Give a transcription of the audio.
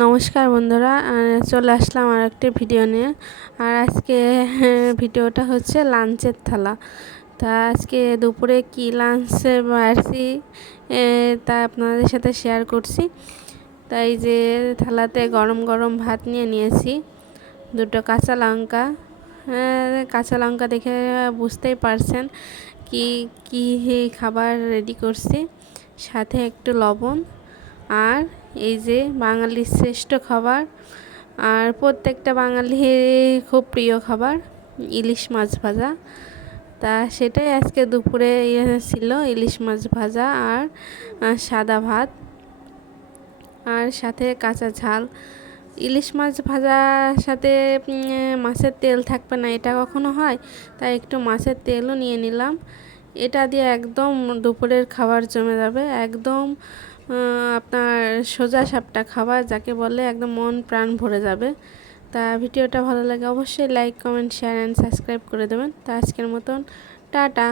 নমস্কার বন্ধুরা চলে আসলাম আর একটি ভিডিও নিয়ে। আর আজকে হ্যাঁ, ভিডিওটা হচ্ছে লাঞ্চের থালা। তা আজকে দুপুরে কি লাঞ্চে বাড়ছি তা আপনাদের সাথে শেয়ার করছি। তাই যে থালাতে গরম গরম ভাত নিয়ে নিয়েছি দুটো কাঁচা লঙ্কা। কাঁচা লঙ্কা দেখে বুঝতেই পারছেন কি কি খাবার রেডি করছি। সাথে একটু লবণ আর এই যে বাঙালির শ্রেষ্ঠ খাবার আর প্রত্যেকটা বাঙালির খুব প্রিয় খাবার, ইলিশ মাছ ভাজা। তা সেটাই আজকে দুপুরে ইয়ে ছিল, ইলিশ মাছ ভাজা আর সাদা ভাত আর সাথে কাঁচা ঝাল। ইলিশ মাছ ভাজার সাথে মাছের তেল থাকবে না, এটা কখনো হয়? তাই একটু মাছের তেলও নিয়ে নিলাম। এটা দিয়ে একদম দুপুরের খাবার জমে যাবে। একদম আপনার সোজা সাপটা খাবার যাকে বলে একদম মন প্রাণ ভরে যাবে। তা ভিডিওটা ভালো লাগে অবশ্যই like comment share and subscribe করে দেবেন। তা আজকের মতন, টাটা।